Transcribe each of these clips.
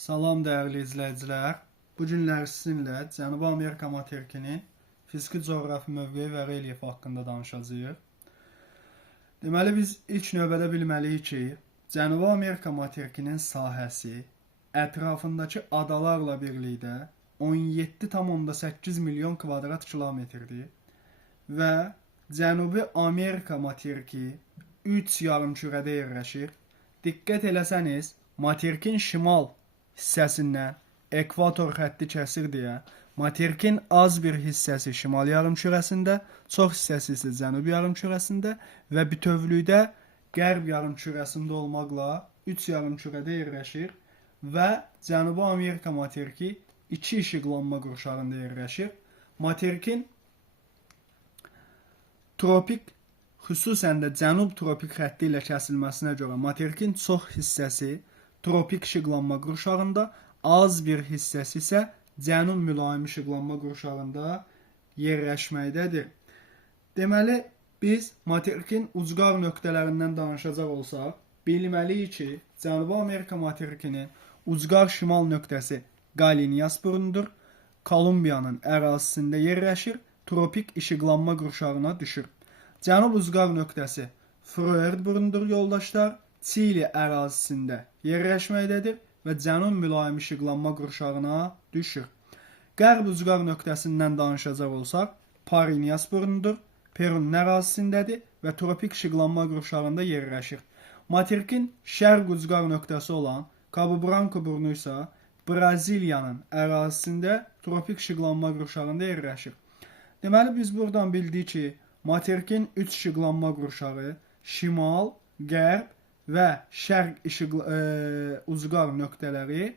Salam dəyərli izləyicilər. Bu günlər sizinlə Cənubi Amerika materikinin fiziki coğrafi mövqeyi və relyefi haqqında danışacağıq. Deməli, biz ilk növbədə bilməliyik ki, Cənubi Amerika materikinin sahəsi ətrafındakı adalarla birlikdə 17,8 milyon kvadrat kilometrdir və Cənubi Amerika materiki 3 yarımkürədə yerləşir. Diqqət eləsəniz, materikin şimal hissəsindən ekvator xətti kəsir deyə materikin az bir hissəsi şimal yarımkürəsində, çox hissəsi isə cənub yarımkürəsində və bütövlükdə qərb yarımkürəsində olmaqla 3 yarımkürədə yerləşir və Cənubi Amerika materiki 2 işıqlanma qurşağında yerləşir. Materikin tropik, xüsusən də cənub tropik xətti ilə kəsilməsinə görə materikin çox hissəsi tropik işıqlanma qurşağında, az bir hissəsi isə cənub mülayim işıqlanma qurşağında yerləşməkdədir. Deməli, biz materikin ucqar nöqtələrindən danışacaq olsaq, bilməliyik ki, Cənubi Amerika materikinin ucqar şimal nöqtəsi Qalinias burnudur. Kolumbiyanın ərazisində yerləşir, tropik işıqlanma qurşağına düşür. Cənub ucqar nöqtəsi Freund burnudur yoldaşlar. Çili ərazisində yerləşməkdədir və cənub mülayim işıqlanma qurşağına düşür. Qərb ucqar nöqtəsindən danışacaq olsaq, Parinias burnudur, Perunun ərazisindədir və tropik işıqlanma qurşağında yerləşir. Materikin şərq ucqar nöqtəsi olan Cabo Branco burnu isə Braziliyanın ərazisində tropik işıqlanma qurşağında yerləşir. Deməli, biz buradan bildik ki, materikin 3 işıqlanma qurşağı şimal, qərb və şərq ucqar nöqtələri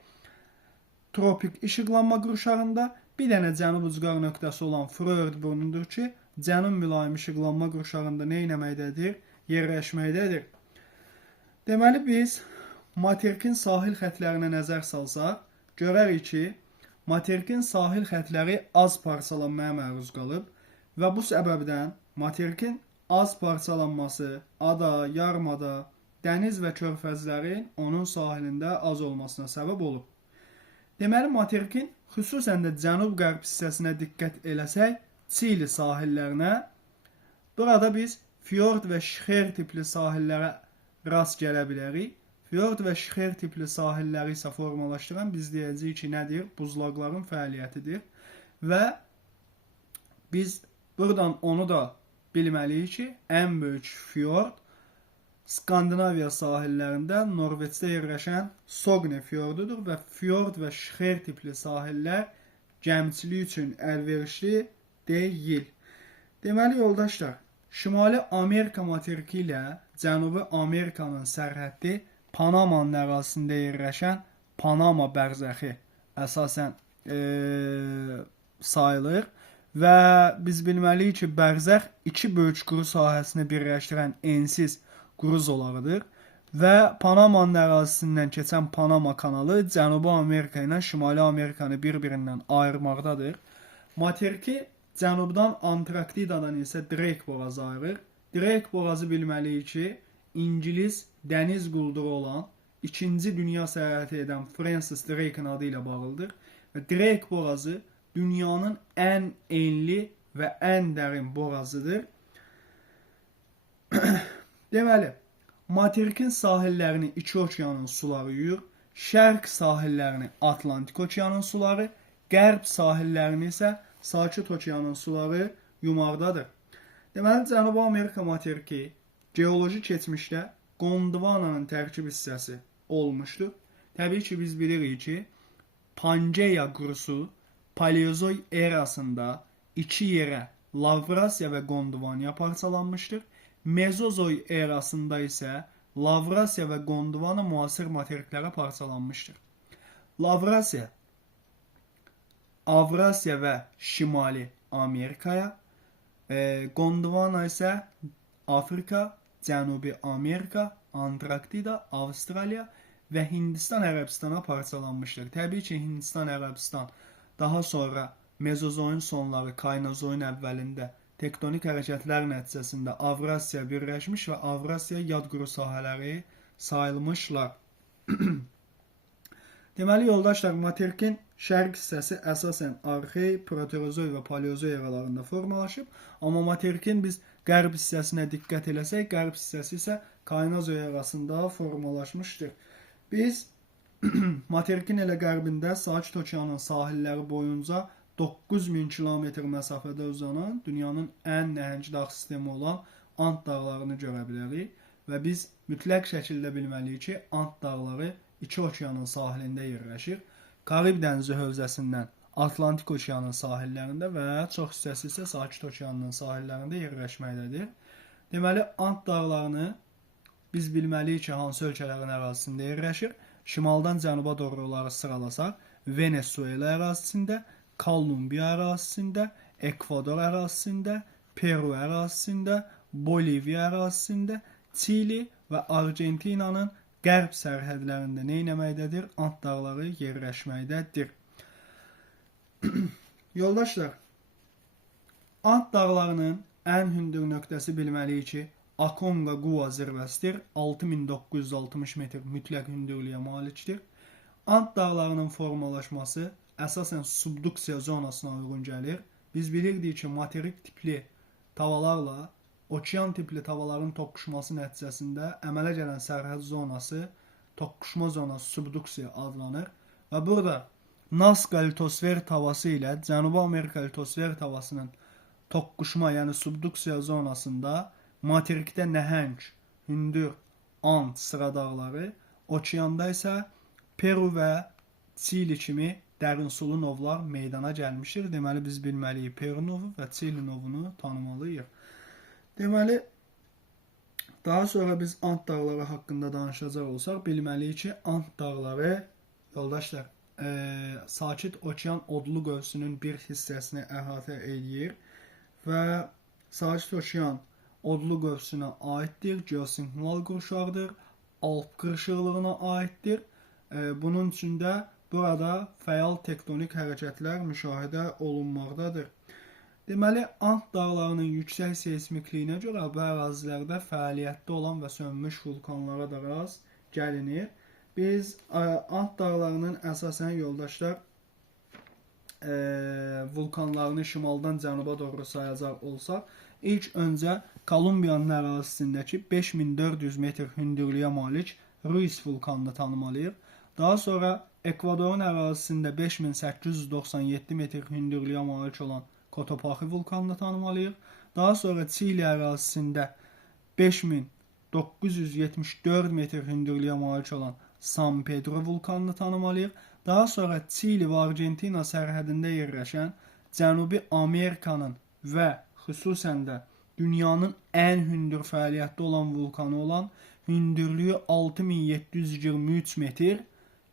tropik işıqlanma qurşağında, bir dənə cənub ucqar nöqtəsi olan Freund burnudur ki, cənub mülayim işıqlanma qurşağında nə etməkdədir? Yerləşməkdədir. Deməli, biz materikin sahil xətlərinə nəzər salsaq, görərik ki, materikin sahil xətləri az parçalanmaya məruz qalıb və bu səbəbdən materikin az parçalanması ada, yarımada, dəniz və körfəzlərin onun sahilində az olmasına səbəb olub. Deməli, materikin xüsusən də cənub-qərb hissəsinə diqqət eləsək, Çili sahillərinə, burada biz fiord və şixer tipli sahillərə rast gələ bilərik. Fiord və şixer tipli sahilləri isə formalaşdıran biz deyəcəyik ki, nədir? Buzlaqların fəaliyyətidir. Və biz buradan onu da bilməliyik ki, ən böyük fiord Skandinaviya sahillərində Norveçdə yerləşən Sogne fiordudur və fiord və şixer tipli sahillər gəmiçilik üçün əlverişli deyil. Deməli, yoldaşlar, Şimali Amerika materiki ilə Cənubi Amerikanın sərhəddi Panamanın ərazisində yerləşən Panama bərzəxi əsasən sayılır və biz bilməliyik ki, bərzəx iki böyük quru sahəsini birləşdirən ensiz quru zolağıdır və Panamanın ərazisindən keçən Panama kanalı Cənubi Amerika ilə Şimali Amerikanı bir-birindən ayırmaqdadır. Materiki cənubdan Antarktidadan isə Drake boğazı ayırır. Drake boğazı bilməliyik ki, İngilis dəniz qulduru olan 2-ci dünya səyahəti edən Francis Drake'ın adı ilə bağlıdır və Drake boğazı dünyanın ən enli və ən dərin boğazıdır. Deməli, materikin sahillərini iki okeanın suları yuyur, şərq sahillərini Atlantik okeanın suları, qərb sahillərini isə Sakit okeanın suları yumaqdadır. Deməli, Cənubi Amerika materiki geoloji keçmişdə Gondvananın tərkib hissəsi olmuşdur. Təbii ki, biz bilirik ki, Pangeya qurusu Paleozoy erasında iki yerə Lavrasiya və Gondvaniya parçalanmışdır. Mezozoy erasında isə Lavrasiya və Gondvana müasir materiklərə parçalanmışdır. Lavrasiya, Avrasiya və Şimali Amerikaya, Gondvana isə Afrika, Cənubi Amerika, Antarktida, Avstraliya və Hindistan Ərəbistana parçalanmışdır. Təbii ki, Hindistan Ərəbistan daha sonra Mezozoyun sonları, Kaynozoyun əvvəlində tektonik hərəkətlər nəticəsində Avrasiya birləşmiş və Avrasiya yad quru sahələri sayılmışlar. Deməli yoldaşlar, materikin şərq hissəsi əsasən arxey, proterozoy və paleozoy əralarında formalaşıb, amma materikin biz qərb hissəsinə diqqət eləsək, qərb hissəsi isə Kaynazoy arasında formalaşmışdır. Biz materikin elə qərbində Sakit Okeanın sahilləri boyunca 9000 kilometr məsafədə uzanan dünyanın ən nəhəng dağ sistemi olan Ant dağlarını görə bilərik və biz mütləq şəkildə bilməliyik ki, Ant dağları İki okeanın sahilində yerləşir. Karib dənizi hövzəsindən Atlantik okeanın sahillərində və çox hissəsi isə Sakit okeanının sahillərində yerləşməkdədir. Deməli, Ant dağlarını biz bilməliyik ki, hansı ölkələrin ərazisində yerləşir. Şimaldan cənuba doğru onları sıralasaq, Venezuela ərazisində, Kolumbiya ərazisində, Ekvador ərazisində, Peru ərazisində, Boliviya ərazisində, Çili və Argentinanın qərb sərhədlərində nə etməkdədir? Ant dağları yerləşməkdədir. Yoldaşlar, Ant dağlarının ən hündür nöqtəsi bilməliyik ki, Aconcagua zirvəsidir. 6960 metr mütləq hündürlüyə malikdir. Ant dağlarının formalaşması əsasən subduksiya zonasına uyğun gəlir. Biz bilirdik ki, materik tipli tavalarla okean tipli tavaların toqquşması nəticəsində əmələ gələn sərhəd zonası toqquşma zonası subduksiya adlanır və burada Nazca litosfer tavası ilə Cənubi Amerika litosfer tavasının toqquşma, yəni subduksiya zonasında materikdə nəhəng, hündür Ant sıra dağları, okeanda isə Peru və Çili kimi dərin sulu novlar meydana gəlmişdir. Deməli, biz bilməliyik Peru novu və Çili novunu tanımalıyıq. Deməli, daha sonra biz Ant dağları haqqında danışacaq olsaq, bilməliyik ki, Ant dağları, yoldaşlar, Sakit Okean odlu qövsünün bir hissəsini əhatə edir və Sakit Okean odlu qövsünə aiddir, geosinklinal qurşaqdır, Alp qırışıqlığına aiddir. Bunun üçün də burada fəal tektonik hərəkətlər müşahidə olunmaqdadır. Deməli, Ant dağlarının yüksək seismikliyinə görə bu ərazilərdə fəaliyyətdə olan və sönmüş vulkanlara da rast gəlinir. Biz Ant dağlarının əsasən yoldaşlar vulkanlarını şimaldan cənuba doğru sayacaq olsaq, ilk öncə Kolumbiyanın ərazisindəki 5400 metr hündürlüyə malik Ruiz vulkanını tanımalıyıq. Daha sonra Ekvadorun ərazisində 5897 metr hündürlüyə malik olan Cotopaxi vulkanını tanımalıyıq. Daha sonra Çili ərazisində 5974 metr hündürlüyə malik olan San Pedro vulkanını tanımalıyıq. Daha sonra Çili və Argentina sərhədində yerləşən Cənubi Amerikanın və xüsusən də dünyanın ən hündür fəaliyyətdə olan vulkanı olan hündürlüyü 6723 metr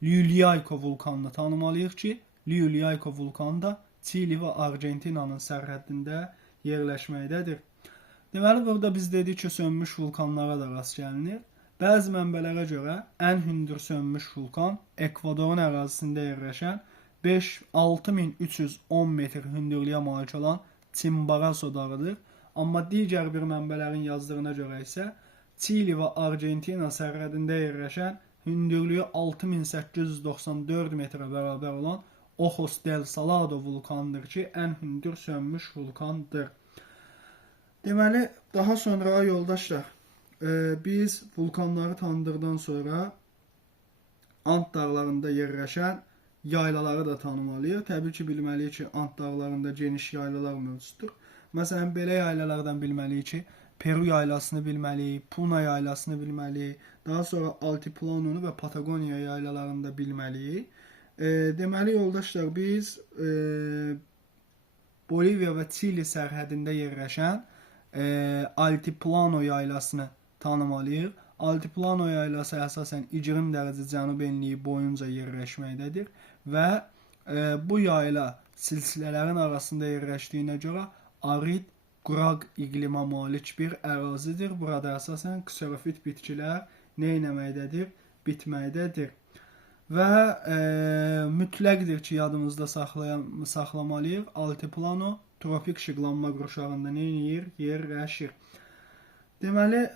Llullaico vulkanını tanımalıyıq ki, Llullaico vulkanı da Çili və Argentinanın sərhədində yerləşməkdədir. Deməli, burada biz dedik ki, sönmüş vulkanlara da rast gəlinir. Bəzi mənbələrə görə ən hündür sönmüş vulkan Ekvadorun ərazisində yerləşən 6310 metr hündürlüyə malik olan Chimborazo dağıdır. Amma digər bir mənbələrin yazdığına görə isə Çili və Argentina sərhədində yerləşən hündürlüyü 6894 metrə bərabər olan Ojos del Salado vulkanıdır ki, ən hündür sönmüş vulkandır. Deməli, daha sonra yoldaşlar, biz vulkanları tanıdıqdan sonra Ant dağlarında yerləşən yaylaları da tanımalıyıq. Təbii ki, bilməliyik ki, Ant dağlarında geniş yaylalar mövcuddur. Məsələn, belə yaylalardan bilməliyik ki, Peru yaylasını bilməliyik, Puna yaylasını bilməliyik, daha sonra Altiplanonu və Patagoniya yaylalarını da bilməliyik. Deməli, yoldaşlar, biz Bolivya və Çili sərhədində yerləşən Altiplano yaylasını tanımalıyıq. Altiplano yaylası əsasən 20 dərəcə cənub enliyi boyunca yerləşməkdədir və bu yayla silsilələrin arasında yerləşdiyinə görə arid, quraq iqlimə malik bir ərazidir. Burada əsasən kserofit bitkilər nə etməkdədir? Bitməkdədir. Və mütləqdir ki, yadımızda saxlamalıyıq. Altiplano tropik işıqlanma qurşağında nə edir? Yerləşir. Deməli,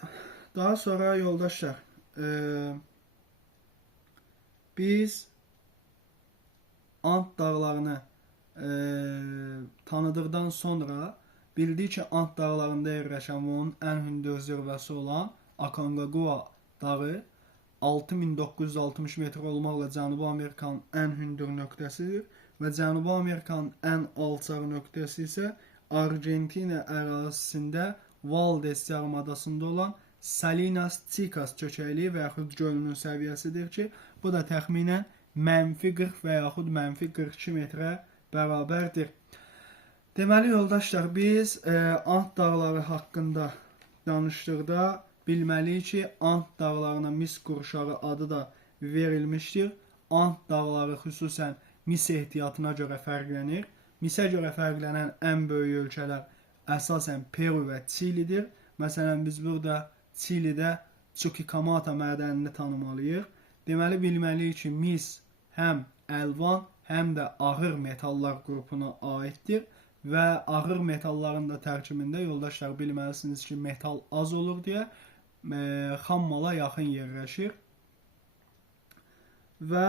daha sonra yoldaşlar, biz Ant dağlarını tanıdıqdan sonra bildik ki Ant dağlarında yerləşən və onun ən hündür zirvəsi olan Aconcagua dağı 6960 metr olmaqla Cənubi Amerikanın ən hündür nöqtəsidir və Cənubi Amerikanın ən alçaq nöqtəsi isə Argentina ərazisində Valdes yarımadasında olan Salinas Chicas çökəkliyi və yaxud gölünün səviyyəsidir ki, bu da təxminən -40 və yaxud -42 metrə bərabərdir. Deməli, yoldaşlar, biz Ant dağları haqqında danışdıqda bilməliyik ki, Ant dağlarına mis qurşağı adı da verilmişdir. Ant dağları xüsusən mis ehtiyatına görə fərqlənir. Misə görə fərqlənən ən böyük ölkələr əsasən Peru və Çilidir. Məsələn, biz burada Çilidə Chuquicamata mədənini tanımalıyıq. Deməli, bilməliyik ki, mis həm əlvan, həm də ağır metallar qrupuna aiddir və ağır metalların da tərkibində yoldaşlar bilməlisiniz ki, metal az olur deyə xammala yaxın yerləşir. Və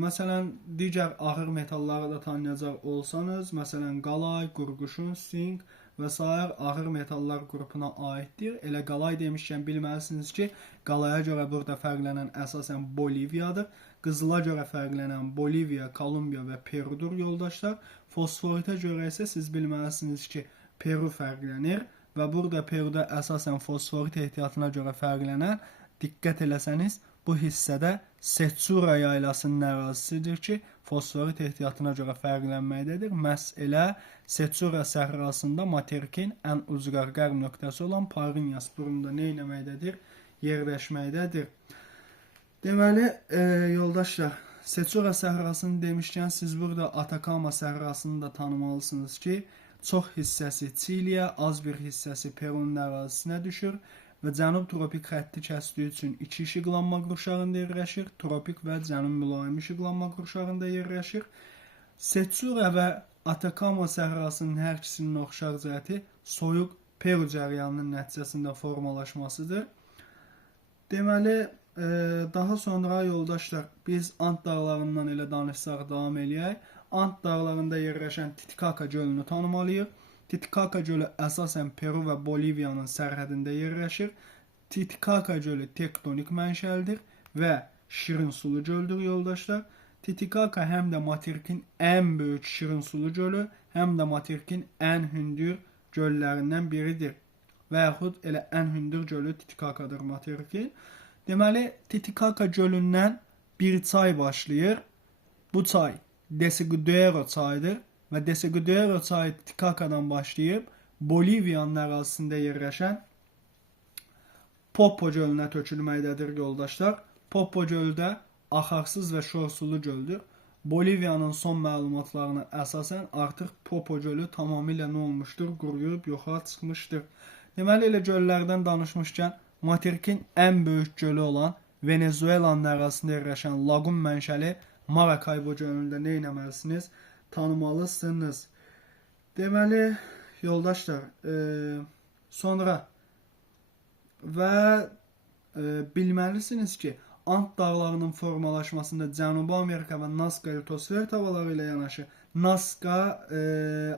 məsələn, digər ağır metalları da tanıyacaq olsanız, məsələn, qalay, qurğuşun, sink və s. ağır metallar qrupuna aiddir. Elə qalay demişkən bilməlisiniz ki, qalaya görə burada fərqlənən əsasən Boliviyadır. Qızıla görə fərqlənən Boliviya, Kolumbiya və Perudur yoldaşlar. Fosforitə görə isə siz bilməlisiniz ki, Peru fərqlənir və burada Peruda əsasən fosforit ehtiyatına görə fərqlənən, diqqət eləsəniz, bu hissədə Setsura yaylasının ərazisidir ki, fosforit ehtiyatına görə fərqlənməkdədir. Məhz elə Setsura səhrasında materikin ən ucqar qərb nöqtəsi olan Parinas burunda nə etməkdədir? Yerləşməkdədir. Deməli, yoldaşlar, Setsura səhrasını demişkən siz burada Atacama səhrasını da tanımalısınız ki, çox hissəsi Çiliyə, az bir hissəsi Perunun ərazisinə düşür və cənub tropik xətti kəsdiyi üçün iki işıqlanma qurşağında yerləşir. Tropik və cənub mülayim işıqlanma qurşağında yerləşir. Setsura və Atacama səhrasının hər ikisinin oxşar cəhəti soyuq Peru cəryanının nəticəsində formalaşmasıdır. Deməli, daha sonra yoldaşlar, biz Ant dağlarından elə danışsaq davam eləyək. Ant dağlarında yerləşən Titicaca gölünü tanımalıyıq. Titicaca gölü əsasən Peru və Boliviyanın sərhədində yerləşir. Titicaca gölü tektonik mənşəlidir və şirin sulu göldür yoldaşlar. Titicaca həm də materikin ən böyük şirin sulu gölü, həm də materikin ən hündür göllərindən biridir. Və yaxud elə ən hündür gölü Titicacadır materikin. Deməli, Titicaca gölündən bir çay başlayır. Bu çay Desaguadero çayıdır. Və Desaguadero çayı Titicaca'dan başlayıb Boliviyanın ərazisində yerləşən Popo gölünə tökülməkdədir yoldaşlar. Popo gölü də axarsız və şorsulu göldür. Boliviyanın son məlumatlarına əsasən artıq Popo gölü tamamilə nə olmuşdur? Quruyub, yoxa çıxmışdır. Deməli, elə göllərdən danışmışkən materikin ən böyük gölü olan Venezuelanın ərazisində yerləşən Lagun mənşəli Maracaibo gölündə nə etməlisiniz? Tanımalısınız. Deməli, yoldaşlar, sonra və bilməlisiniz ki, Ant dağlarının formalaşmasında Cənubi Amerika və Nazca litosfer tavaları ilə yanaşı, Nazca,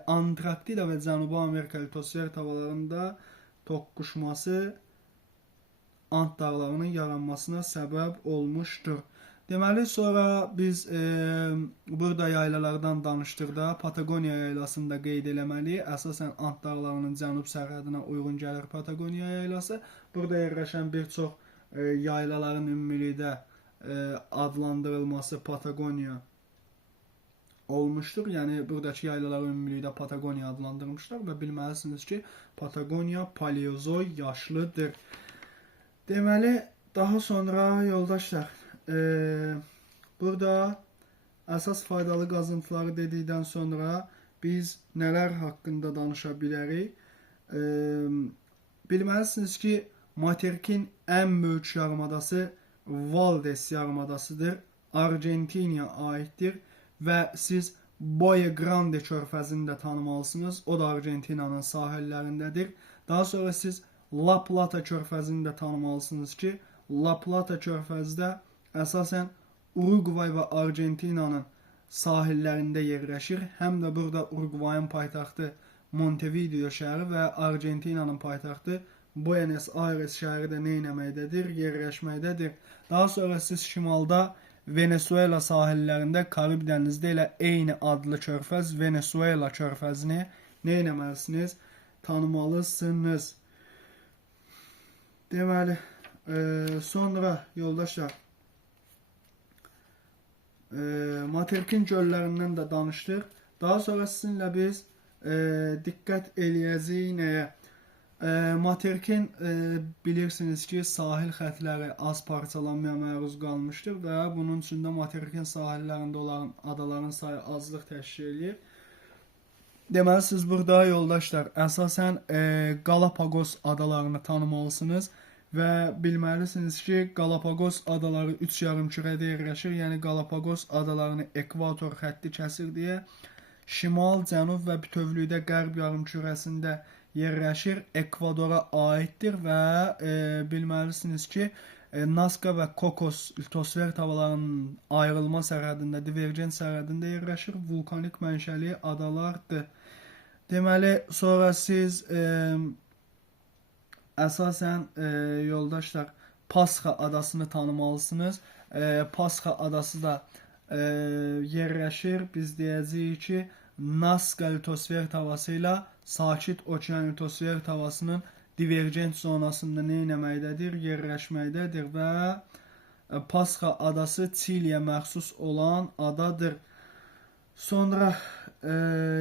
Antarktida və Cənubi Amerika litosfer tavalarında toqquşması Ant dağlarının yaranmasına səbəb olmuşdur. Deməli, sonra biz burada yaylalardan danışdıqda Patagoniya yaylasını da qeyd eləməliyik. Əsasən Ant dağlarının cənub sərhədinə uyğun gəlir Patagoniya yaylası. Burada yerləşən bir çox yaylaların ümumilikdə adlandırılması Patagoniya olmuşdur. Yəni, buradakı yaylaları ümumilikdə Patagoniya adlandırmışlar və bilməlisiniz ki, Patagoniya paleozoy yaşlıdır. Deməli, daha sonra yoldaşlar, burada əsas faydalı qazıntıları dedikdən sonra biz nələr haqqında danışa bilərik? Bilməlisiniz ki, materikin ən böyük yarımadası Valdes yarımadasıdır. Argentinaya aiddir və siz Boya Grande körfəzini də tanımalısınız. O da Argentinanın sahillərindədir. Daha sonra siz La Plata körfəzini də tanımalısınız ki, La Plata körfəzdə əsasən Uruguay və Argentinanın sahillərində yerləşir. Həm də burada Uruguayın paytaxtı Montevideo şəhəri və Argentinanın paytaxtı Buenos Aires şəhəri də neynəməkdədir? Yerləşməkdədir. Daha sonra siz şimalda Venezuela sahillərində Karib dənizdə ilə eyni adlı körfəz Venezuela körfəzini neynəməlisiniz? Tanımalısınız. Deməli, sonra yoldaşlar materikin göllərindən də danışdıq. Daha sonra sizinlə biz diqqət eləyəcəyik nəyə? Materikin bilirsiniz ki, sahil xətləri az parçalanmaya məruz qalmışdır və bunun üçün də materikin sahillərində olan adaların sayı azlıq təşkil edir. Deməli, siz burada yoldaşlar əsasən Galapagos adalarını tanımalısınız və bilməlisiniz ki, Galapagos adaları 3 yarımkürədə yerləşir. Yəni Galapagos adalarını ekvator xətti kəsir deyə şimal, cənub və bütövlükdə qərb yarımkürəsində yerləşir, Ekvadora aiddir və bilməlisiniz ki, Nazca və Kokos litosfer tavalarının ayrılma sərhədində, divergent sərhədində yerləşir, vulkanik mənşəli adalardır. Deməli, sonra siz əsasən yoldaşlar Pasxa adasını tanımalısınız. Pasxa adası da yerləşir, biz deyəcəyik ki, Nazca litosfer tavası ilə Sakit Okean litosfer tavasının divergent zonasında neynəməkdədir? Yerləşməkdədir və Pasxa adası Çiliyə məxsus olan adadır. Sonra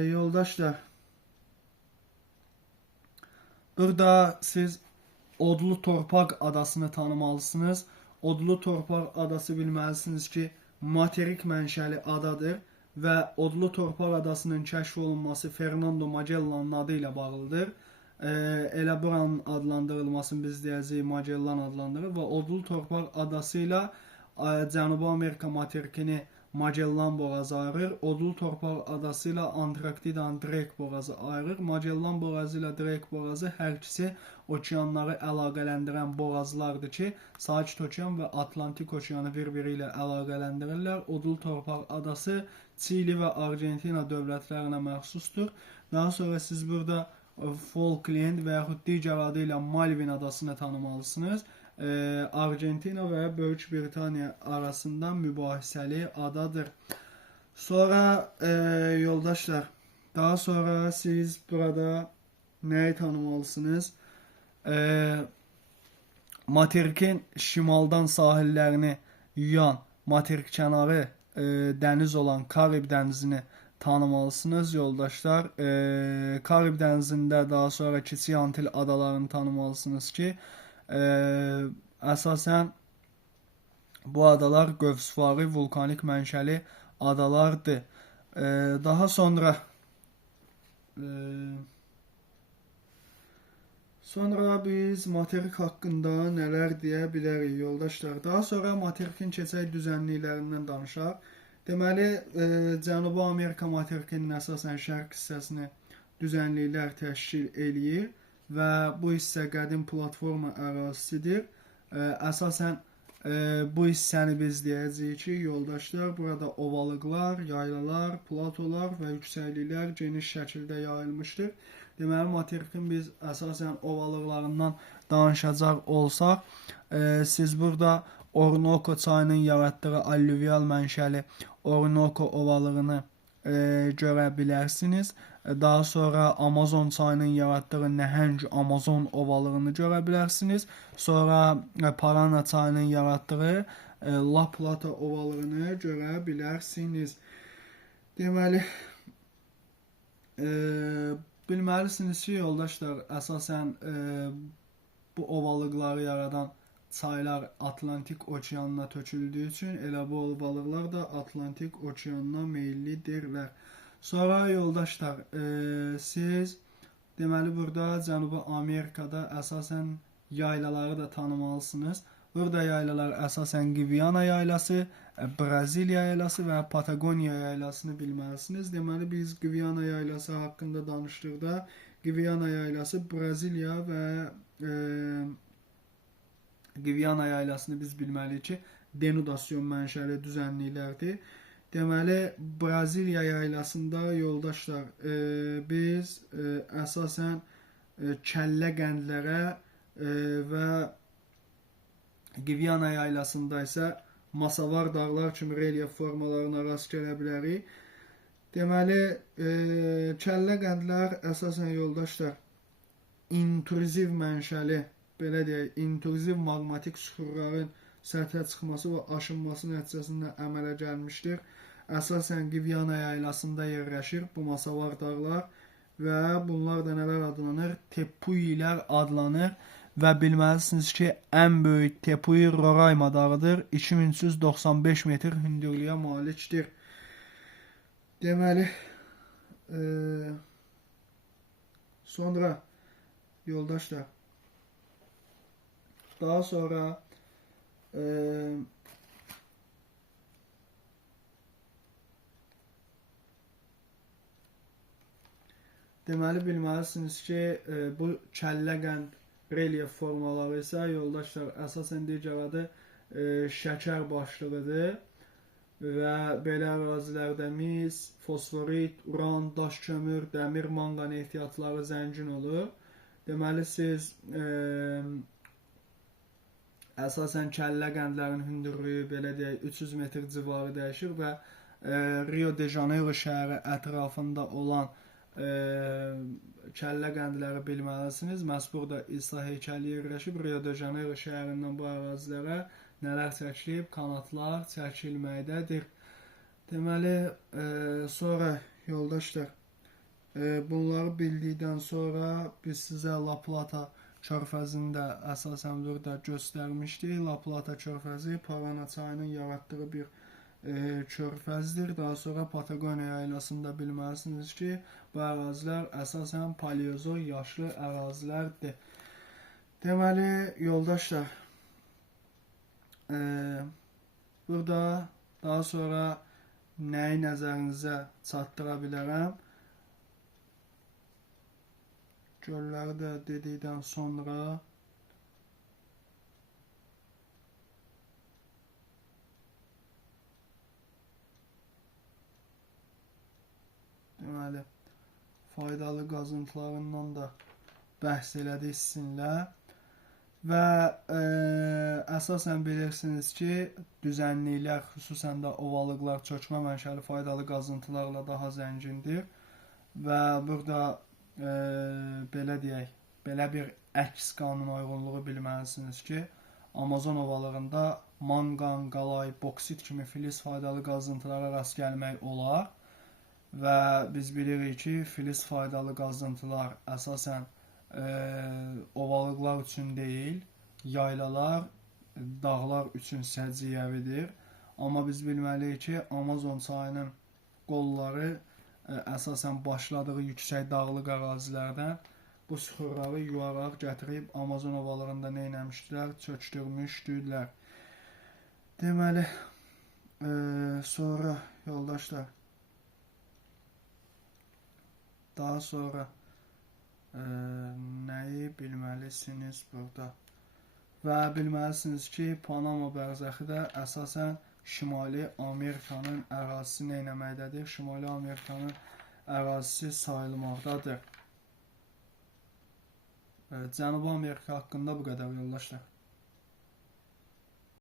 yoldaşlar burada siz Odlu Torpaq adasını tanımalısınız. Odlu Torpaq adası bilməlisiniz ki, materik mənşəli adadır və Odlu Torpaq adasının kəşf olunması Fernando Magellan'ın adı ilə bağlıdır. Elə buranın adlandırılmasını biz deyəcəyik Magellan adlandırır və Odlu Torpaq adası ilə Cənubi Amerika materikini Magellan boğazı ayırır. Odlu Torpaq adası ilə Antarktidanın Drake boğazı ayırır. Magellan boğazı ilə Drake boğazı hər ikisi okeanları əlaqələndirən boğazlardır ki, Sakit Okean və Atlantik Okeanı bir-biri ilə əlaqələndirirlər. Odlu Torpaq adası Çili və Argentina dövlətlərinə məxsusdur. Daha sonra siz burada Falkland və yaxud digər adı ilə Malvin adasını tanımalısınız. Argentina və Böyük Britaniya arasında mübahisəli adadır. Sonra yoldaşlar, daha sonra siz burada nəyi tanımalısınız? Materikin şimaldan sahillərini yuyan materik kənarı dəniz olan Karib dənizini tanımalısınız yoldaşlar. Karib dənizində daha sonra Kiçik Antil adalarını tanımalısınız ki, əsasən bu adalar qövsvarı vulkanik mənşəli adalardır. Daha sonra biz materik haqqında nələr deyə bilərik yoldaşlar. Daha sonra materikin keçək düzənliklərindən danışaq. Deməli, Cənubi Amerika materikinin əsasən şərq hissəsini düzənliklər təşkil eləyir və bu hissə qədim platforma ərazisidir. Əsasən bu hissəni biz deyəcəyik ki, yoldaşlar, burada ovalıqlar, yaylalar, platolar və yüksəkliklər geniş şəkildə yayılmışdır. Deməli, materikin biz əsasən ovalıqlarından danışacaq olsaq, siz burada Orinoco çayının yaratdığı allüvial mənşəli Orinoco ovalığını görə bilərsiniz. Daha sonra Amazon çayının yaratdığı nəhəng Amazon ovalığını görə bilərsiniz. Sonra Parana çayının yaratdığı La Plata ovalığını görə bilərsiniz. Deməli, bilməlisiniz ki, yoldaşlar, əsasən bu ovalıqları yaradan çaylar Atlantik Okeanına töküldüyü üçün elə bu ovalıqlar da Atlantik Okeanına meyillidirlər. Sonra yoldaşlar, siz deməli burada Cənubi Amerikada əsasən yaylaları da tanımalısınız. Burada yaylalar əsasən Guyana yaylası, Braziliya yaylası və Patagonia yaylasını bilməlisiniz. Deməli, biz Guyana yaylası haqqında danışdıqda Guyana yaylası Braziliya və Guyana yaylasını biz bilməliyik ki, denudasyon mənşəli düzənliklərdir. Deməli, Braziliya yaylasında yoldaşlar, biz əsasən kəllə qəndlərə və Gviana yaylasında isə Masavar dağlar kimi relyef formalarına rast gələ bilərik. Deməli, kəllə qəndlər əsasən yoldaşlar intruziv mənşəli, belə deyək, intruziv maqmatik süxurların səthə çıxması və aşınması nəticəsində əmələ gəlmişdir. Əsasən Gviana yaylasında yerləşir bu Masavar dağlar və bunlar da nələr adlanır? Tepuilər adlanır və bilməlisiniz ki, ən böyük Tepuy Roraima dağıdır. 2395 metr hündürlüyə malikdir. Deməli, sonra yoldaşlar, daha sonra deməli bilməlisiniz ki, bu kəllə qənd relyef formaları isə yoldaşlar əsasən digər adı şəkər başlığıdır və belə ərazilərdə mis, fosforit, uran, daş kömür, dəmir, manqan ehtiyatları zəngin olur. Deməli siz əsasən kəllə qəndlərin hündürlüyü belə deyək 300 metr civarı dəyişir və Rio de Janeiro şəhəri ətrafında olan kəllə qəndləri bilməlisiniz. Məhz burada İsa heykəli yerləşib. Rio de Janeiro şəhərindən bu ərazilərə nələr çəkilib? Kanatlar çəkilməkdədir. Deməli, sonra yoldaşlar, bunları bildikdən sonra biz sizə La Plata körfəzində əsasən burada göstərmişdik. La Plata körfəzi Parana çayının yaratdığı bir körfəzdir. Daha sonra Patagoniya yaylasında bilməlisiniz ki, bu ərazilər əsasən paleozor yaşlı ərazilərdir. Deməli, yoldaşlar, burada daha sonra nəyi nəzərinizə çatdıra bilərəm? Gölləri də dedikdən sonra deməli, faydalı qazıntılarından da bəhs elədik sizinlə və əsasən bilirsiniz ki, düzənliklər, xüsusən də ovalıqlar çökmə mənşəli faydalı qazıntılarla daha zəngindir və burada belə deyək, belə bir əks qanuna uyğunluğu bilməlisiniz ki, Amazon ovalığında manqan, qalay, boksit kimi filiz faydalı qazıntılara rast gəlmək olar və biz bilirik ki, filiz faydalı qazıntılar əsasən ovalıqlar üçün deyil, yaylalar, dağlar üçün səciyyəvidir. Amma biz bilməliyik ki, Amazon çayının qolları əsasən başladığı yüksək dağlıq ərazilərdən bu süxurları yuvaraq gətirib Amazon ovalığında nə etmişdilər? Çökdürmüşdülər. Deməli, sonra yoldaşlar, daha sonra nəyi bilməlisiniz burada? Və bilməlisiniz ki, Panama bərzəxi də əsasən Şimali Amerikanın ərazisi nə etməkdədir? Şimali Amerikanın ərazisi sayılmaqdadır. Cənubi Amerika haqqında bu qədər yoldaşlar.